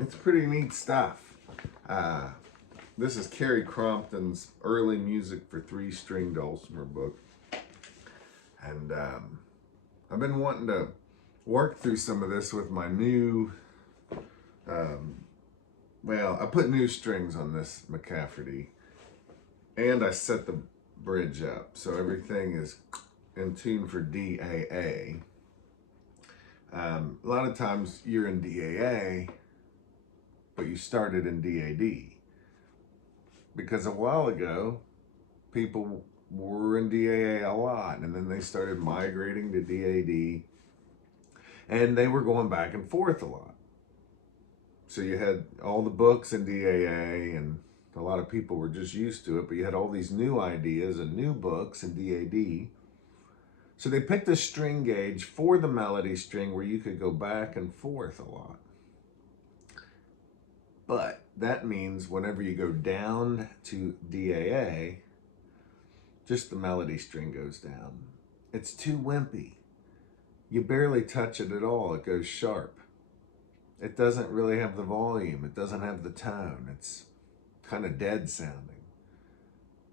It's pretty neat stuff. Uh, this is Carrie Crompton's Early Music for Three-String Dulcimer book. And I've been wanting to work through some of this with my new, well, I put new strings on this McCafferty. And I set the bridge up. So everything is in tune for DAA. A lot of times you're in DAA, but you started in DAD. Because a while ago, people were in DAA a lot, and then they started migrating to DAD, and they were going back and forth a lot. So you had all the books in DAA, and a lot of people were just used to it, but you had all these new ideas and new books in DAD. So they picked a string gauge for the melody string where you could go back and forth a lot. But that means whenever you go down to DAA, just the melody string goes down. It's too wimpy. You barely touch it at all. It goes sharp. It doesn't really have the volume. It doesn't have the tone. It's kind of dead sounding.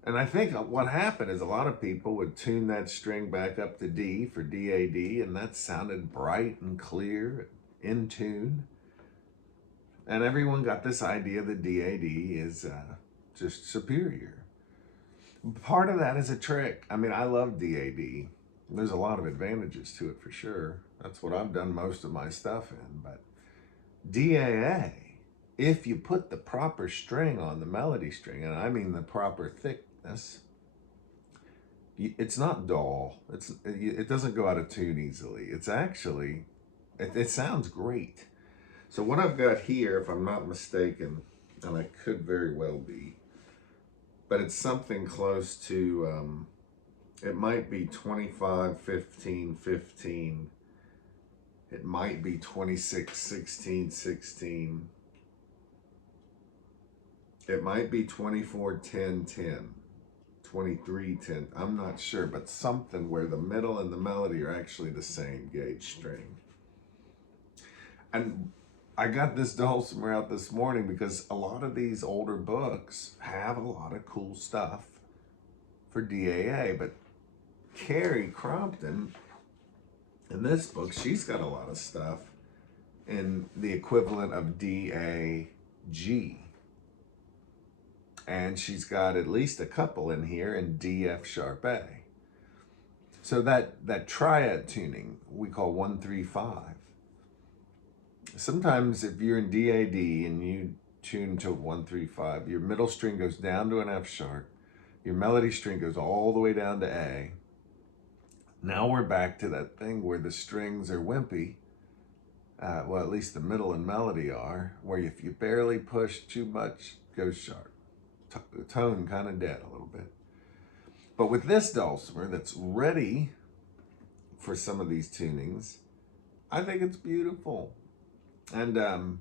And I think what happened is a lot of people would tune that string back up to D for DAD, and that sounded bright and clear, in tune. And everyone got this idea that DAD is just superior. Part of that is a trick. I mean, I love DAD. There's a lot of advantages to it for sure. That's what I've done most of my stuff in. But DAA, if you put the proper string on the melody string, and I mean the proper thickness, it's not dull. It doesn't go out of tune easily. It's actually, it sounds great. So what I've got here, if I'm not mistaken, and I could very well be, but it's something close to, it might be 25, 15, 15. It might be 26, 16, 16. It might be 24, 10, 10, 23, 10. I'm not sure, but something where the middle and the melody are actually the same gauge string. And I got this Dulcimer out this morning because a lot of these older books have a lot of cool stuff for DAA, but Carrie Crompton, in this book, she's got a lot of stuff in the equivalent of DAG. And she's got at least a couple in here in DF sharp A. So that triad tuning we call 1-3-5. Sometimes if you're in DAD and you tune to 1-3-5, your middle string goes down to an F sharp, your melody string goes all the way down to A. Now we're back to that thing where the strings are wimpy, well, at least the middle and melody are, where if you barely push too much, it goes sharp. The tone kind of dead a little bit. But with this Dulcimer that's ready for some of these tunings, I think it's beautiful. And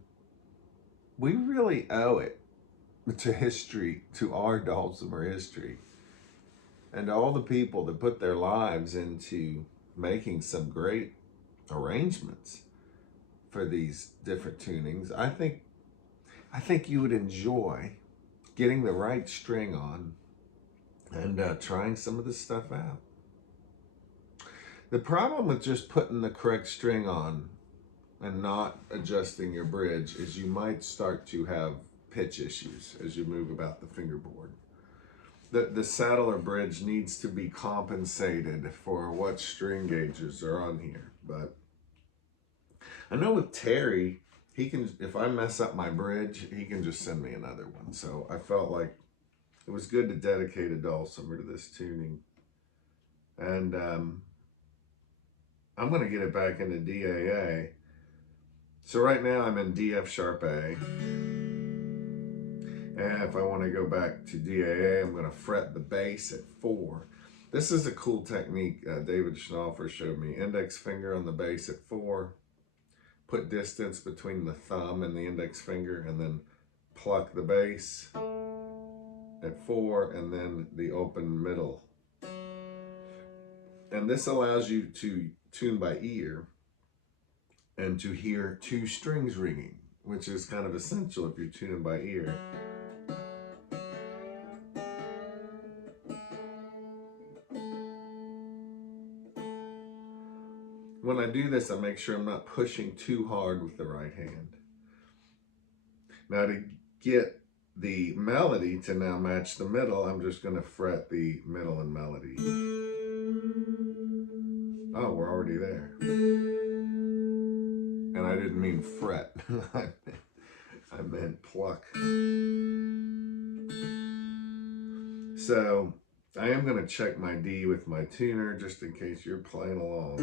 we really owe it to history, to our Dulcimer history, and to all the people that put their lives into making some great arrangements for these different tunings. I think you would enjoy getting the right string on and trying some of this stuff out. The problem with just putting the correct string on and not adjusting your bridge is you might start to have pitch issues as you move about the fingerboard. The saddle or bridge needs to be compensated for what string gauges are on here. But I know with Terry, he can, if I mess up my bridge, he can just send me another one. So I felt like it was good to dedicate a Dulcimer to this tuning. And I'm going to get it back into DAA. So right now I'm in DF sharp A. And if I want to go back to DAA, I'm going to fret the bass at 4. This is a cool technique David Schnaufer showed me. Index finger on the bass at 4. Put distance between the thumb and the index finger, and then pluck the bass at 4, and then the open middle. And this allows you to tune by ear and to hear two strings ringing which is kind of essential if you're tuning by ear. When I do this, I make sure I'm not pushing too hard with the right hand. Now to get the melody to now match the middle, I'm just going to fret the middle and melody. Oh, we're already there. And I didn't mean fret. I meant pluck. So I am going to check my D with my tuner just in case you're playing along.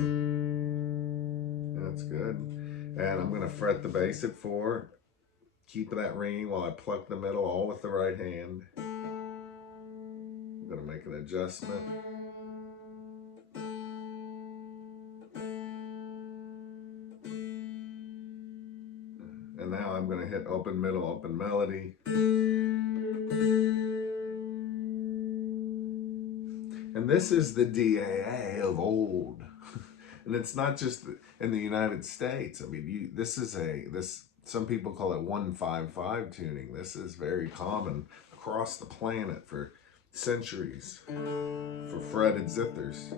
That's good. And I'm going to fret the bass at 4. Keep that ringing while I pluck the middle, all with the right hand. I'm going to make an adjustment. And now I'm going to hit open middle, open melody. And this is the DAA of old. And it's not just in the United States. I mean, some people call it 155 tuning. This is very common across the planet for centuries for fretted zithers.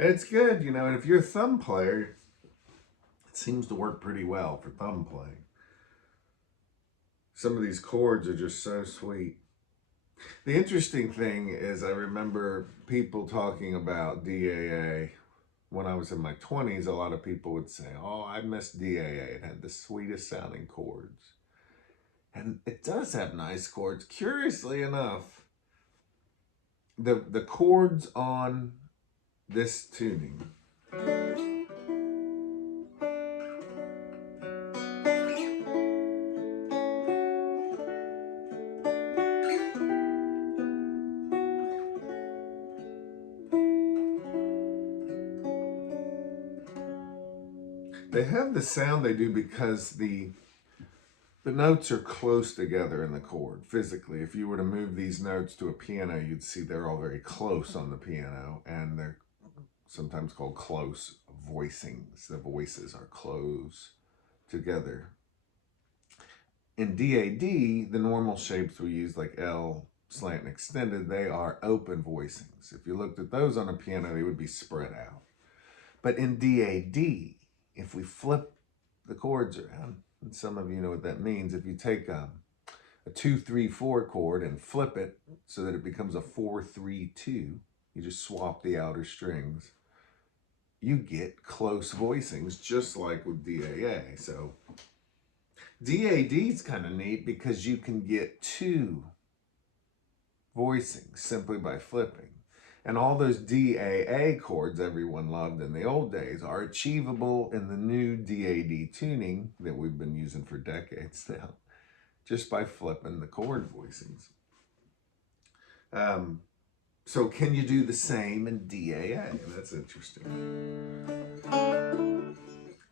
And it's good, you know, and if you're a thumb player, it seems to work pretty well for thumb playing. Some of these chords are just so sweet. The interesting thing is I remember people talking about DAA when I was in my 20s. A lot of people would say, oh, I miss DAA. It had the sweetest sounding chords. And it does have nice chords. Curiously enough, the chords on this tuning, they have the sound they do because the notes are close together in the chord physically. If you were to move these notes to a piano, you'd see they're all very close on the piano, and they're sometimes called close voicings. The voices are close together. In DAD, the normal shapes we use, like L, slant, and extended, they are open voicings. If you looked at those on a piano, they would be spread out. But in DAD, if we flip the chords around, and some of you know what that means, if you take a 2-3-4 chord and flip it so that it becomes a 4-3-2, you just swap the outer strings, you get close voicings just like with DAA. So DAD is kind of neat because you can get 2 voicings simply by flipping. And all those DAA chords everyone loved in the old days are achievable in the new DAD tuning that we've been using for decades now, just by flipping the chord voicings. So can you do the same in DAA? That's interesting.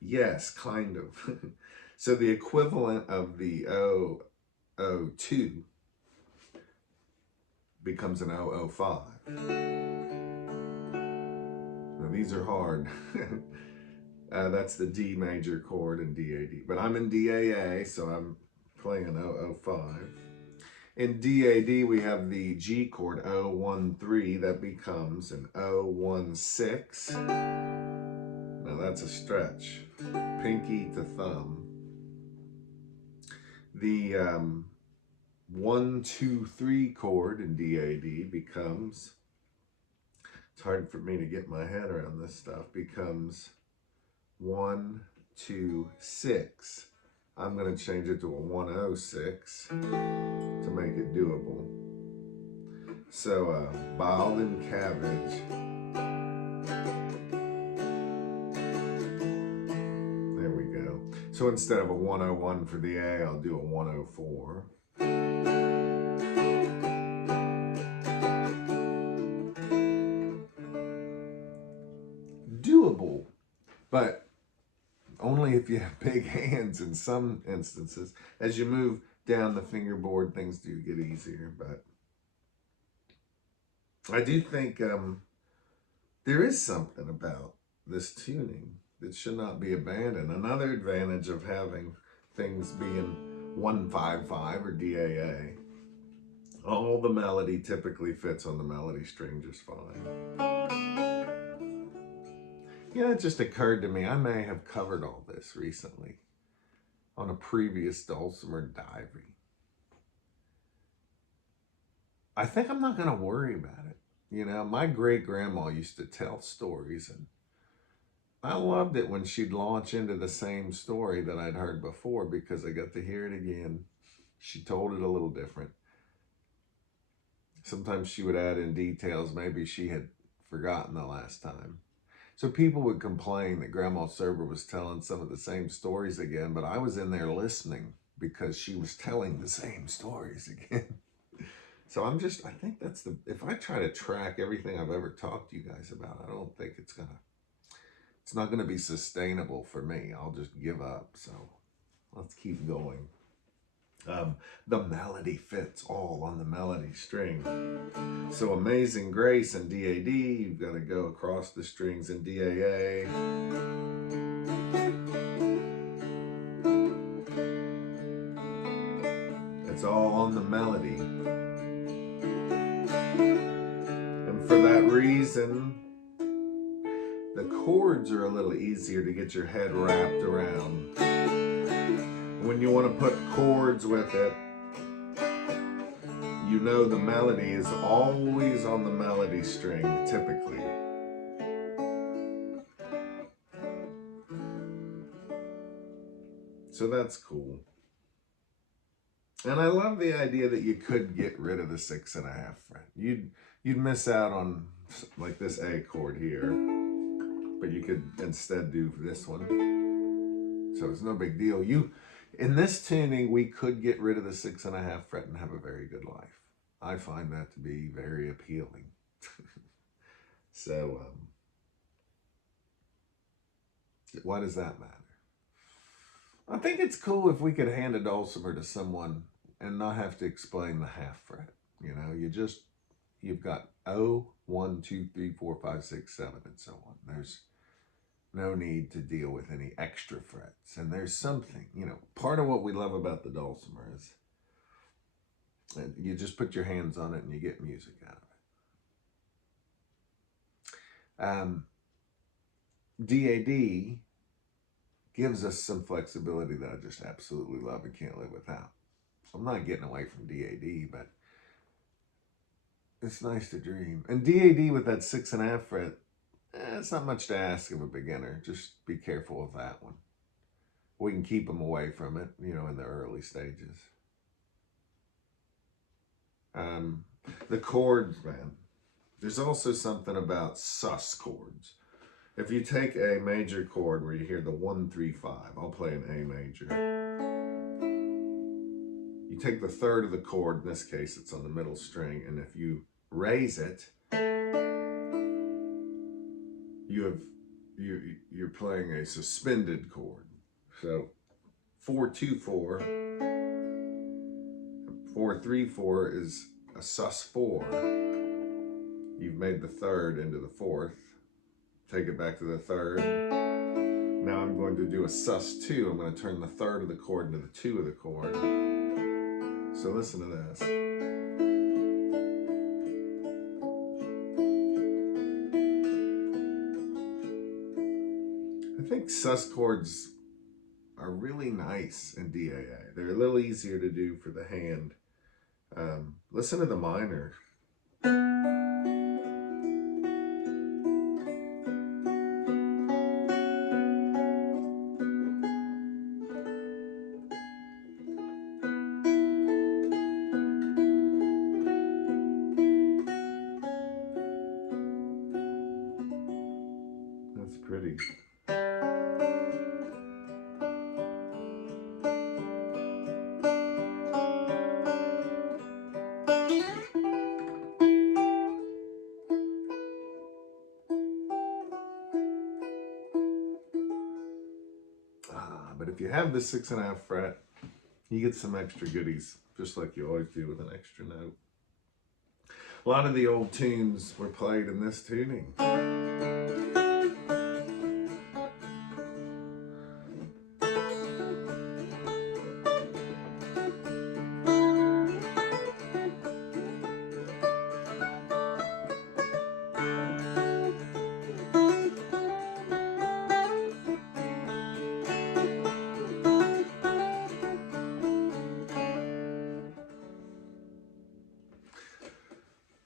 Yes, kind of. So the equivalent of the 002 becomes an 005. Now these are hard. That's the D major chord in DAD. But I'm in DAA, so I'm playing an 005. In DAD, we have the G chord, 013. That becomes an 016. Now that's a stretch. Pinky to thumb. The 1-2-3 chord in DAD becomes, it's hard for me to get my head around this stuff, becomes 1-2-6. I'm going to change it to a 106 to make it doable. So, ball and cabbage. There we go. So instead of a 101 for the A, I'll do a 104. Doable, but only if you have big hands in some instances. As you move down the fingerboard, things do get easier, but I do think there is something about this tuning that should not be abandoned. Another advantage of having things being 155 or DAA, all the melody typically fits on the melody string just fine. Yeah, it just occurred to me, I may have covered all this recently on a previous Dulcimer diary. I think I'm not going to worry about it. You know, my great-grandma used to tell stories, and I loved it when she'd launch into the same story that I'd heard before because I got to hear it again. She told it a little different. Sometimes she would add in details maybe she had forgotten the last time. So people would complain that Grandma Serber was telling some of the same stories again, but I was in there listening because she was telling the same stories again. So I think that's if I try to track everything I've ever talked to you guys about, I don't think it's not gonna be sustainable for me. I'll just give up. So let's keep going. The melody fits all on the melody string. So Amazing Grace and DAD, you've got to go across the strings in DAA. It's all on the melody. And for that reason, the chords are a little easier to get your head wrapped around. When you want to put chords with it, you know the melody is always on the melody string, typically. So that's cool. And I love the idea that you could get rid of the 6.5 fret. You'd miss out on like this A chord here, but you could instead do this one. So it's no big deal. In this tuning, we could get rid of the 6.5 fret and have a very good life. I find that to be very appealing. So, why does that matter? I think it's cool if we could hand a dulcimer to someone and not have to explain the half fret. You know, you've got 0, 1, 2, 3, 4, 5, 6, 7, and so on. There's no need to deal with any extra frets. And there's something, you know, part of what we love about the dulcimer is you just put your hands on it and you get music out of it. DAD gives us some flexibility that I just absolutely love and can't live without. I'm not getting away from DAD, but it's nice to dream. And DAD with that 6.5 fret, it's not much to ask of a beginner. Just be careful of that one. We can keep them away from it, you know, in the early stages. The chords, man. There's also something about sus chords. If you take a major chord where you hear the 1, 3, 5, I'll play an A major. You take the third of the chord, in this case it's on the middle string, and if you raise it, you're playing a suspended chord. So 4, 2, 4, 4, 3, 4 is a sus 4. You've made the third into the fourth. Take it back to the third. Now I'm going to do a sus 2. I'm going to turn the third of the chord into the 2 of the chord. So listen to this. I think sus chords are really nice in DAA. They're a little easier to do for the hand. Listen to the minor. you have the 6.5 fret, you get some extra goodies, just like you always do with an extra note. A lot of the old tunes were played in this tuning.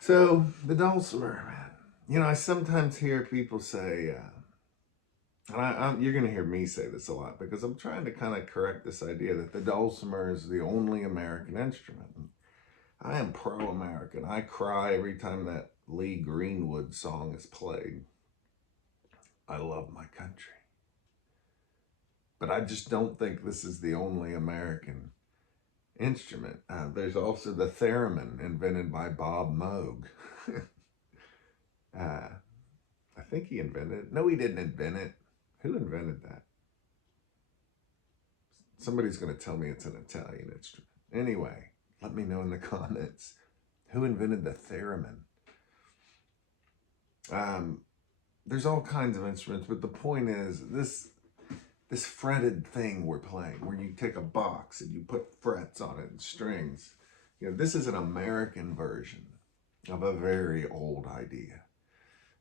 So, the Dulcimer, man. You know, I sometimes hear people say, and you're going to hear me say this a lot because I'm trying to kind of correct this idea that the Dulcimer is the only American instrument. I am pro-American. I cry every time that Lee Greenwood song is played. I love my country. But I just don't think this is the only American instrument. There's also the theremin, invented by Bob Moog. I think he invented it. No, he didn't invent it. Who invented that? Somebody's going to tell me it's an Italian instrument. Anyway, let me know in the comments. Who invented the theremin? There's all kinds of instruments, but the point is, this fretted thing we're playing, where you take a box and you put frets on it and strings. You know, this is an American version of a very old idea.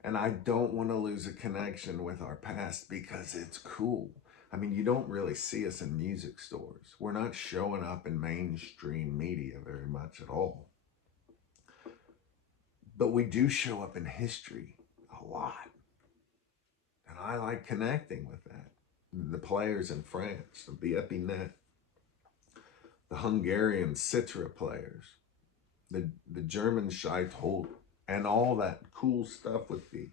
And I don't want to lose a connection with our past because it's cool. I mean, you don't really see us in music stores. We're not showing up in mainstream media very much at all. But we do show up in history a lot. And I like connecting with that. The players in France, the Epinette, the Hungarian Citra players, the German Scheitholt, and all that cool stuff with the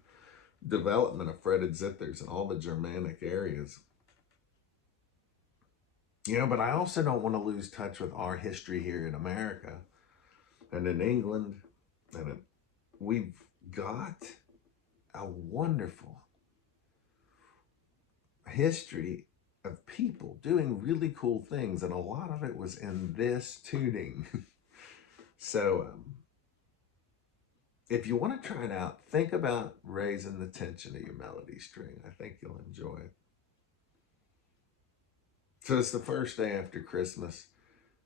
development of fretted zithers and all the Germanic areas. You know, but I also don't want to lose touch with our history here in America and in England. And we've got a wonderful history of people doing really cool things, and a lot of it was in this tuning. So, if you want to try it out, think about raising the tension of your melody string. I think you'll enjoy it. So it's the first day after Christmas.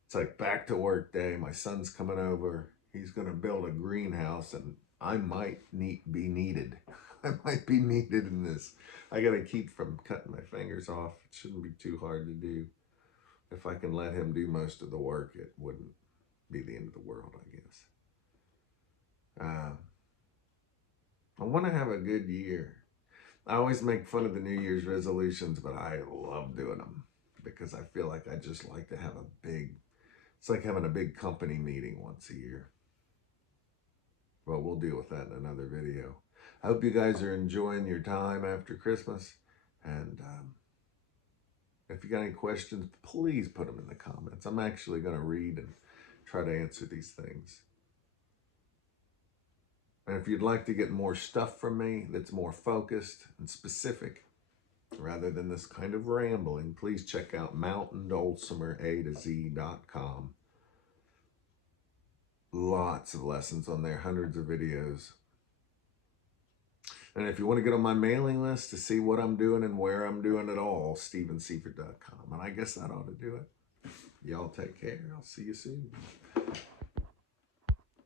It's like back to work day. My son's coming over. He's going to build a greenhouse, and I might be needed. I might be needed in this. I got to keep from cutting my fingers off. It shouldn't be too hard to do. If I can let him do most of the work, it wouldn't be the end of the world, I guess. I want to have a good year. I always make fun of the New Year's resolutions, but I love doing them because I feel like I just like to have it's like having a big company meeting once a year. Well, we'll deal with that in another video. I hope you guys are enjoying your time after Christmas. And if you got any questions, please put them in the comments. I'm actually going to read and try to answer these things. And if you'd like to get more stuff from me that's more focused and specific, rather than this kind of rambling, please check out mountaindulcimer.com. Lots of lessons on there, hundreds of videos. And if you want to get on my mailing list to see what I'm doing and where I'm doing it all, StephenSeifert.com. And I guess that ought to do it. Y'all take care. I'll see you soon.